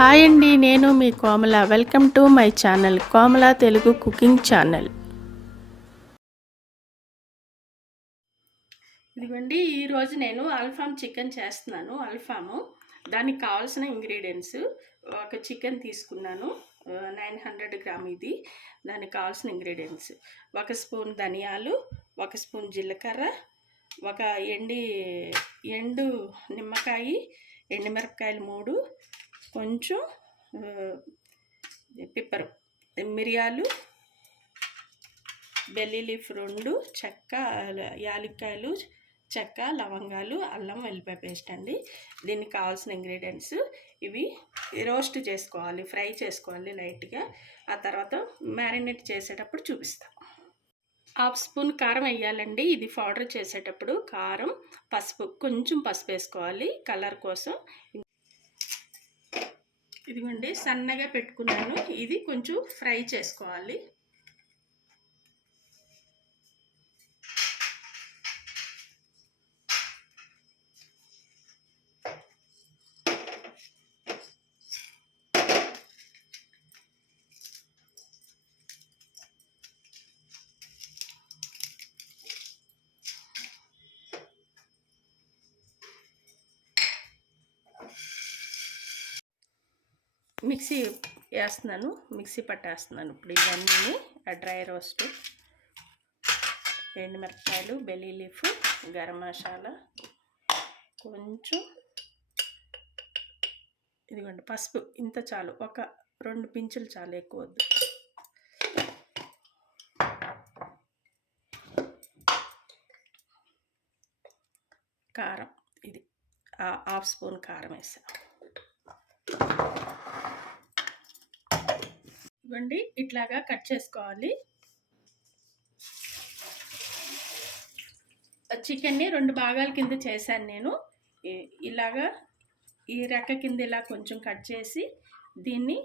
Hi అండి, నేను మీ Komala. Welcome to my channel Komala Telugu cooking channel. ఇదిగోండి, ఈరోజు నేను అల్ఫామ్ చికెన్ చేస్తున్నాను. దానికి కావాల్సిన ఇంగ్రీడియంట్స్: ఒక చికెన్ తీసుకున్నాను, 900 గ్రామ్. ఇది దానికి కావాల్సిన ఇంగ్రీడియంట్స్: 1 స్పూన్ ధనియాలు, 1 స్పూన్ జీలకర్ర, ఒక ఎండు నిమ్మకాయ, ఎండుమిరపకాయలు 3, కొంచెం పిప్పరు, మిరియాలు, బెల్లీ లీఫ్ 2, చెక్క, యాలక్కాయలు, చెక్క, లవంగాలు, అల్లం వెల్లిపాయ పేస్ట్ అండి. దీనికి కావాల్సిన ఇంగ్రీడియంట్స్ ఇవి. రోస్ట్ చేసుకోవాలి, ఫ్రై చేసుకోవాలి లైట్గా. ఆ తర్వాత మ్యారినేట్ చేసేటప్పుడు చూపిస్తాం. 1/2 స్పూన్ కారం వేయాలండి. ఇది పౌడర్ చేసేటప్పుడు కారం, పసుపు, కొంచెం పసుపు వేసుకోవాలి కలర్ కోసం. ఇదిగోండి, సన్నగా పెట్టుకున్నాను. ఇది కొంచెం ఫ్రై చేసుకోవాలి. మిక్సీ వేస్తున్నాను, మిక్సీ పట్టేస్తున్నాను ఇప్పుడు ఇవన్నీ. డ్రై రోస్ట్, ఎండుమిరపకాయలు, బెల్లీ లీఫ్, గరం మసాలా, కొంచెం ఇదిగోండి పసుపు. ఇంత చాలు, ఒక 2 పించులు చాలు, ఎక్కువ వద్దు. కారం, ఇది 1/2 స్పూన్ కారం వేసా. ఇవ్వండి, ఇట్లాగా కట్ చేసుకోవాలి. చికెన్ని 2 భాగాల కింద చేశాను నేను. ఇలాగా ఈ రెక్క కింద ఇలా కొంచెం కట్ చేసి దీన్ని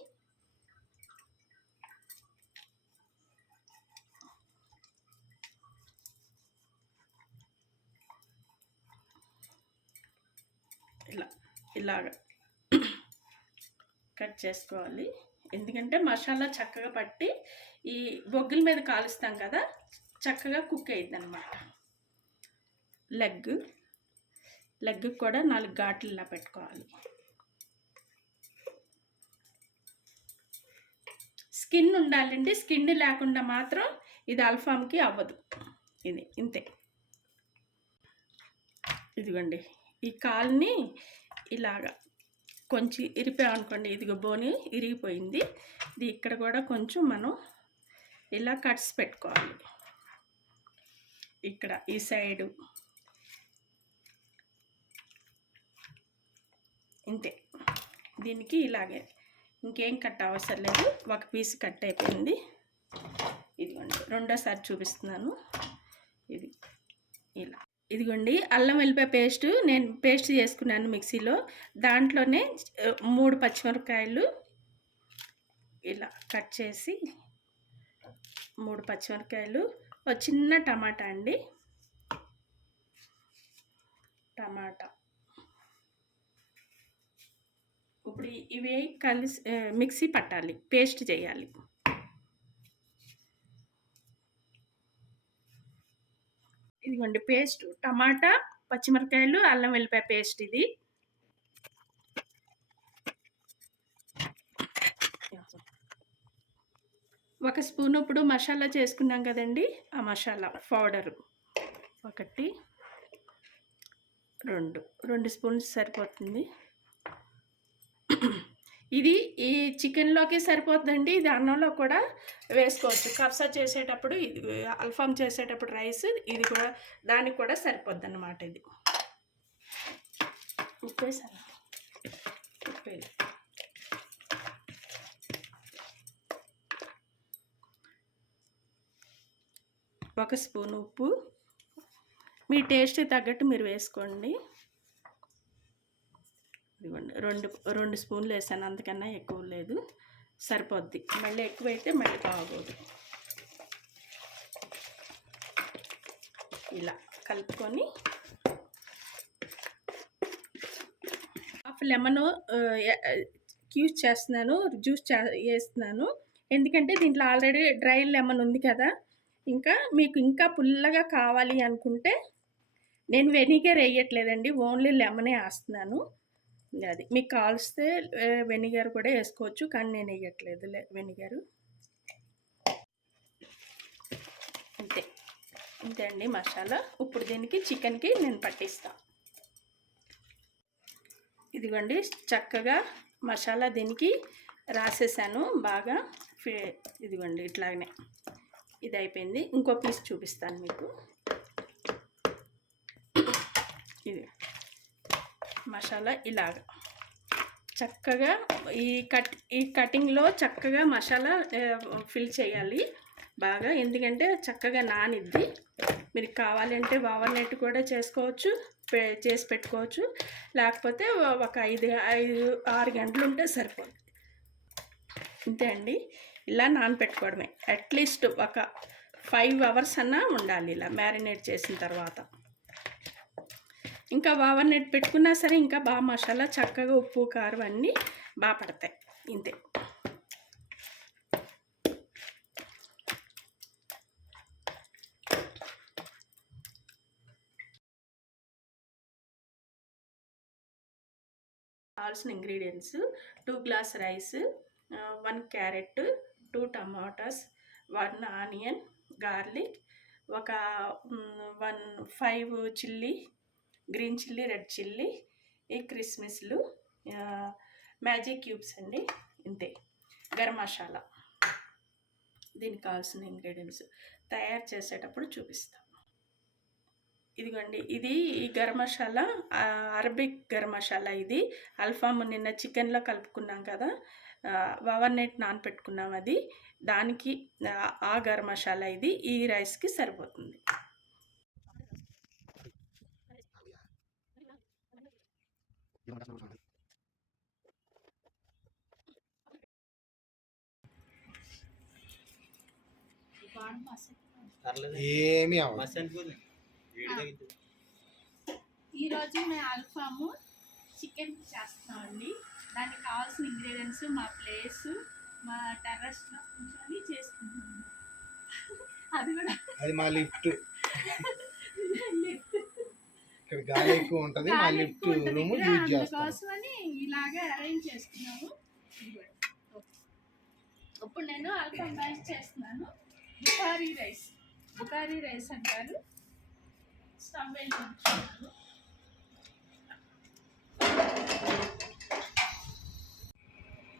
ఇలాగా కట్ చేసుకోవాలి. ఎందుకంటే మసాలా చక్కగా పట్టి ఈ బొగ్గుల మీద కాలుస్తాం కదా, చక్కగా కుక్ అయ్యిద్ది అన్నమాట. లెగ్ కూడా 4 ఘాట్లలా పెట్టుకోవాలి. స్కిన్ ఉండాలండి, స్కిన్ లేకుండా మాత్రం ఇది అల్ఫామ్కి అవ్వదు. ఇది ఇంతే. ఇదిగోండి, ఈ కాల్ని ఇలాగా కొంచెం ఇరిపోయామనుకోండి, ఇదిగో బోని ఇరిగిపోయింది. ఇది ఇక్కడ కూడా కొంచెం మనం ఇలా కట్స్ పెట్టుకోవాలి. ఇక్కడ ఈ సైడు ఇంతే. దీనికి ఇలాగే, ఇంకేం కట్ అవసరం లేదు. ఒక పీస్ కట్ అయిపోయింది. ఇదిగోండి, రెండోసారి చూపిస్తున్నాను. ఇది ఇలా. ఇదిగోండి, అల్లం వెల్లిపాయ పేస్ట్ నేను పేస్ట్ చేసుకున్నాను మిక్సీలో. దాంట్లోనే 3 పచ్చిమిరపకాయలు ఇలా కట్ చేసి, 3 పచ్చిమిరపకాయలు, ఒక చిన్న టమాటా అండి, టమాటా. ఇప్పుడు ఇవి కలిసి మిక్సీ పట్టాలి, పేస్ట్ చేయాలి. ఇదిగోండి పేస్ట్, టమాటా, పచ్చిమిరపకాయలు, అల్లం వెల్లిపాయ పేస్ట్. ఇది ఒక స్పూన్ ఇప్పుడు మసాలా చేసుకున్నాం కదండి, ఆ మసాలా పౌడరు 1, 2 స్పూన్స్ సరిపోతుంది. ఇది ఈ చికెన్లోకి సరిపోతుందండి. ఇది అన్నంలో కూడా వేసుకోవచ్చు. కబ్సా చేసేటప్పుడు, ఇది అల్ఫామ్ చేసేటప్పుడు రైస్, ఇది కూడా దానికి కూడా సరిపోద్ది అన్నమాట. ఇది ఉప్పేసాను, ఉప్పేది. ఒక స్పూన్ ఉప్పు, మీ టేస్ట్ తగ్గట్టు మీరు వేసుకోండి. ఇదిగోండి, 2 స్పూన్లు వేసాను, అంతకన్నా ఎక్కువ లేదు, సరిపోద్ది. మళ్ళీ ఎక్కువైతే మళ్ళీ బాగోదు. ఇలా కలుపుకొని హాఫ్ లెమను స్క్యూజ్ చేస్తున్నాను, వేస్తున్నాను. ఎందుకంటే దీంట్లో ఆల్రెడీ డ్రై లెమన్ ఉంది కదా. ఇంకా మీకు ఇంకా పుల్లగా కావాలి అనుకుంటే నేను వెనిగర్ వేయట్లేదండి, ఓన్లీ లెమనే వేస్తున్నాను. అది మీకు కావలిస్తే వెనిగర్ కూడా వేసుకోవచ్చు, కానీ నేను వేయట్లేదు వెనిగరు. అంతే అంతే అండి మసాలా. ఇప్పుడు దీనికి చికెన్కి నేను పట్టిస్తాను. ఇదిగోండి చక్కగా మసాలా దీనికి రాసేసాను బాగా. ఇదిగోండి ఇట్లాగనే ఇది అయిపోయింది. ఇంకో పీస్ చూపిస్తాను మీకు. ఇది మసాలా ఇలాగ చక్కగా ఈ కటింగ్లో చక్కగా మసాలా ఫిల్ చేయాలి బాగా. ఎందుకంటే చక్కగా నానిద్ది. మీరు కావాలంటే ఓవర్నైట్ కూడా చేసుకోవచ్చు, చేసి పెట్టుకోవచ్చు. లేకపోతే ఒక 5-6 గంటలు ఉంటే సరిపోతుంది. అంతే అండి. ఇలా నానపెట్టుకోవడమే. అట్లీస్ట్ ఒక 5 అవర్స్ అన్నా ఉండాలి ఇలా మ్యారినేట్ చేసిన తర్వాత. ఇంకా ఓవర్నైట్ పెట్టుకున్నా సరే ఇంకా బాగా మసాలా చక్కగా ఉప్పు కారం అన్నీ బాగా పడతాయి. ఇంతే. కావాల్సిన ingredients: 2 glass rice, 1 carrot, 2 tomatoes, 1 onion, garlic, ఒక 5 chilli, green chilli, red chilli, ఈ క్రిస్మిస్లు, మ్యాజిక్ క్యూబ్స్ అండి. ఇంతే. గరం మసాలా. దీనికి కావాల్సిన ఇంగ్రీడియంట్స్ తయారు చేసేటప్పుడు చూపిస్తాం. ఇదిగోండి, ఇది ఈ గరం మసాలా అరబిక్ గరం మసాలా. ఇది అల్ఫామ్ నిన్న చికెన్లో కలుపుకున్నాం కదా, ఓవర్నైట్ నానపెట్టుకున్నాం. అది దానికి ఆ గరం మసాలా ఇది ఈ రైస్కి సరిపోతుంది. ఏమి ఈరోజు మేము అల్ఫాము చికెన్ చేస్తున్నామండి. దానికి కావాల్సిన ఇంగ్రీడియంట్స్ మా ప్లేసు, మా టెర్రస్లో కూర్చొని చేసుకుంటున్నాము. అది మా లిఫ్ట్. ఇక్కడ గాలి ఎక్కువ ఉంటుంది, మా లిఫ్ట్ రూమ్ యూజ్ చేస్తాం. అందుకోసమని ఇలాగే అరేంజ్ చేసుకున్నాము. ఇప్పుడు నేను అల్ఫామ్ రైస్ చేస్తున్నాను. బుఖారీ రైస్ అంటారు. స్టవ్ వెలిగించుకున్నాను.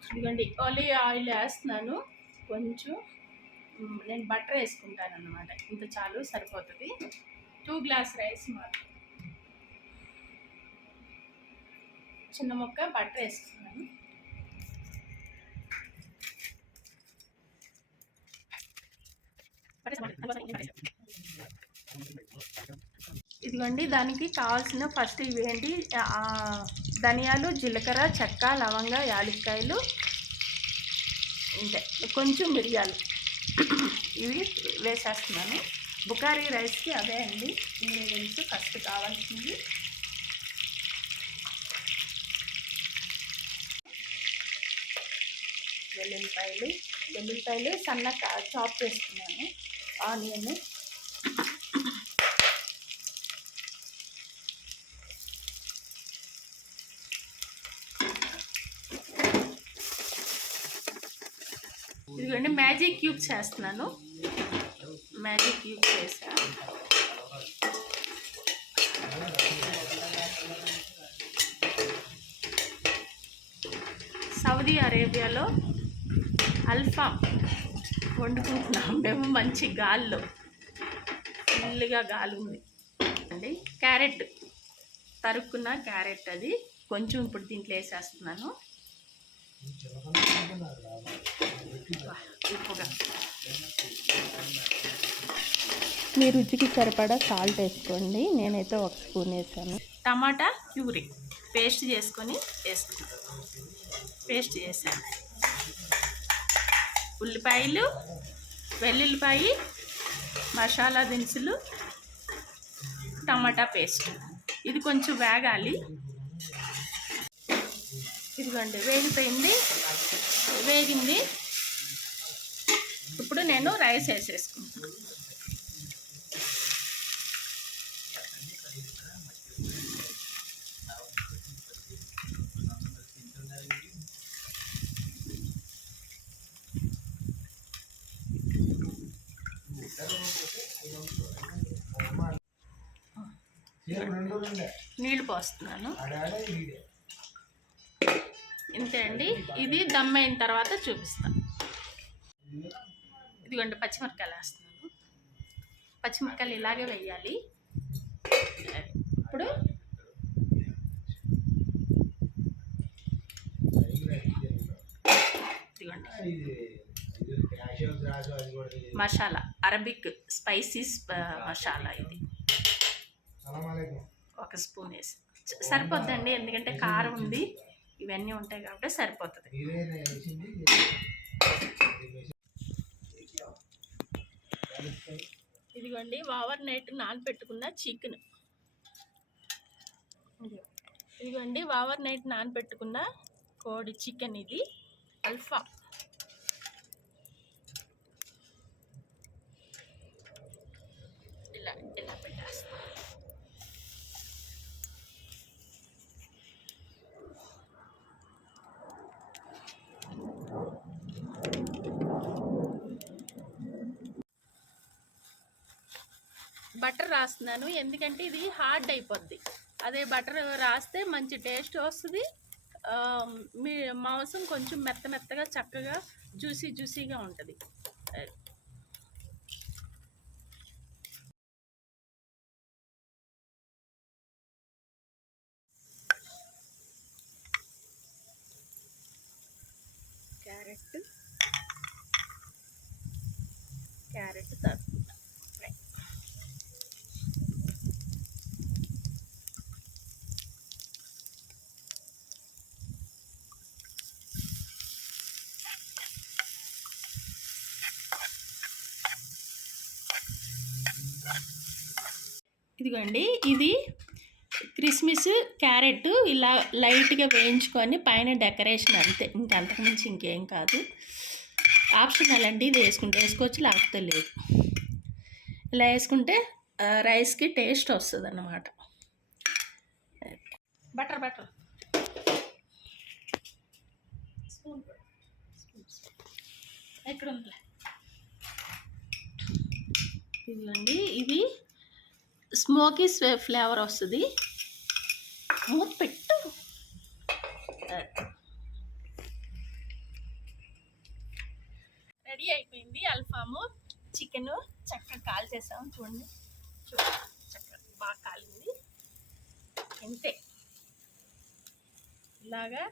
ఇదిగోండి ఓలివ్ ఆయిల్ వేస్తున్నాను కొంచెం. నేను బటర్ వేసుకుంటాను అన్నమాట. ఇంత చాలు, సరిపోతుంది. 2 గ్లాస్ రైస్ మాత్రం. చిన్న ముక్క బటర్ వేసుకున్నాను. ఇదిగోండి దానికి కావాల్సిన ఫస్ట్ ఇవేంటి: ధనియాలు, జీలకర్ర, చెక్క, లవంగ, యాలక్కాయలు, ఇంతే. కొంచెం మిరియాలు ఇవి వేసేస్తున్నాను. బుఖారీ రైస్కి అదే అండి ఇంగ్రీడియంట్స్ ఫస్ట్ కావాల్సింది. వెల్లుల్లిపాయలు సన్నగా చాప్ చేసుకున్నాను. ఆనియన్, ఇదిగోండి మ్యాజిక్ క్యూబ్స్ వేస్తున్నాను. మ్యాజిక్ క్యూబ్స్ వేసా. సౌదీ అరేబియాలో అల్ఫామ్ వండుకుంటున్నాం మేము. మంచి గాల్లో, ఫుల్గా గాలి ఉంది అండి. క్యారెట్, తరుక్కున్న క్యారెట్ అది కొంచెం ఇప్పుడు దీంట్లో వేసేస్తున్నాను. మీ రుచికి సరిపడా సాల్ట్ వేసుకోండి. నేనైతే 1 స్పూన్ వేసాను. టమాటా ప్యూరీ పేస్ట్ చేసుకొని వేసుకున్నాను. పేస్ట్ చేశాను. ఉల్లిపాయలు, వెల్లుల్లిపాయ, మసాలా దినుసులు, టమాటా పేస్ట్. ఇది కొంచెం వేగాలి. ఇదిగోండి వేగిపోయింది, వేగింది. ఇప్పుడు నేను రైస్ వేసేసుకుంటాను. నీళ్ళు పోస్తున్నాను. ఇంతే అండి. ఇది దమ్ అయిన తర్వాత చూపిస్తాను. ఇదిగోండి పచ్చిమిరపకాయలు వేస్తున్నాను. పచ్చిమిరపకాయలు ఇలాగే వేయాలి. ఇప్పుడు మసాలా, అరబిక్ స్పైసీస్ మసాలా ఇది ఒక స్పూన్ వేసి సరిపోద్దండి, ఎందుకంటే కారం ఉంది, ఇవన్నీ ఉంటాయి కాబట్టి సరిపోతుంది. ఇదిగోండి ఓవర్ నైట్ నానబెట్టుకున్న చికెన్. ఇదిగోండి ఓవర్ నైట్ నానబెట్టుకున్న కోడి చికెన్. ఇది అల్ఫా. ఇలా ఇలా పెట్టేస్తాం. బటర్ రాస్తున్నాను, ఎందుకంటే ఇది హార్డ్ అయిపోద్ది. అదే బటర్ రాస్తే మంచి టేస్ట్ వస్తుంది. మీ మాంసం కొంచెం మెత్తగా చక్కగా జ్యూసీగా ఉంటుంది. క్యారెట్ తరుపుకుంటా. ఇదిగోండి ఇది క్రిస్మస్ క్యారెట్ ఇలా లైట్గా వేయించుకొని పైన డెకరేషన్, అంతే. ఇంకా అంతకుమించి ఇంకేం కాదు. ఆప్షనల్ అండి, ఇది వేసుకోవచ్చు, లేకపోతే లేదు. ఇలా వేసుకుంటే రైస్కి టేస్ట్ వస్తుంది అన్నమాట. బటర్ స్పూన్ ఎక్కడ ఉంది? ఇదిగోండి ఇది స్మోకీ ఫ్లేవర్ వస్తుంది. మూత పెట్టు. రెడీ అయిపోయింది అల్ఫాము చికెన్. చక్కగా కాల్ చేసాము, చూడండి చక్కగా బాగా కాలింది. అంతే. ఇలాగా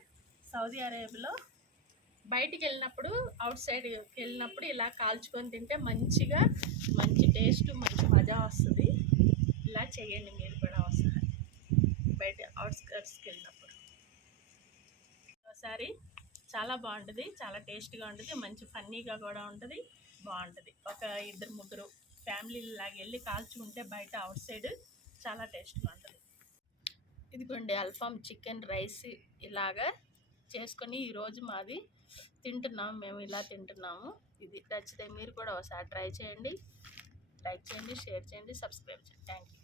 సౌదీ అరేబియాలో బయటికి వెళ్ళినప్పుడు, అవుట్ సైడ్కి వెళ్ళినప్పుడు ఇలా కాల్చుకొని తింటే మంచి టేస్ట్, మంచి మజా వస్తుంది. ఇలా చేయండి మీరు కూడా ఒకసారి, బయట అవుట్స్కర్ట్స్కి వెళ్ళినప్పుడు ఒకసారి. చాలా బాగుంటుంది, చాలా టేస్ట్గా ఉంటుంది, మంచి ఫన్నీగా కూడా ఉంటుంది, బాగుంటుంది. ఒక 2-3 ఫ్యామిలీ లాగా వెళ్ళి కాల్చుకుంటే బయట అవుట్ సైడ్ చాలా టేస్ట్గా ఉంటుంది. ఇదిగోండి అల్ఫామ్ చికెన్ రైస్ ఇలాగా చేసుకొని ఈరోజు మాది తింటున్నాము, మేము ఇలా తింటున్నాము. ఇది నచ్చితే మీరు కూడా ఒకసారి ట్రై చేయండి, షేర్ చేయండి, సబ్స్క్రైబ్ చేయండి. Thank you.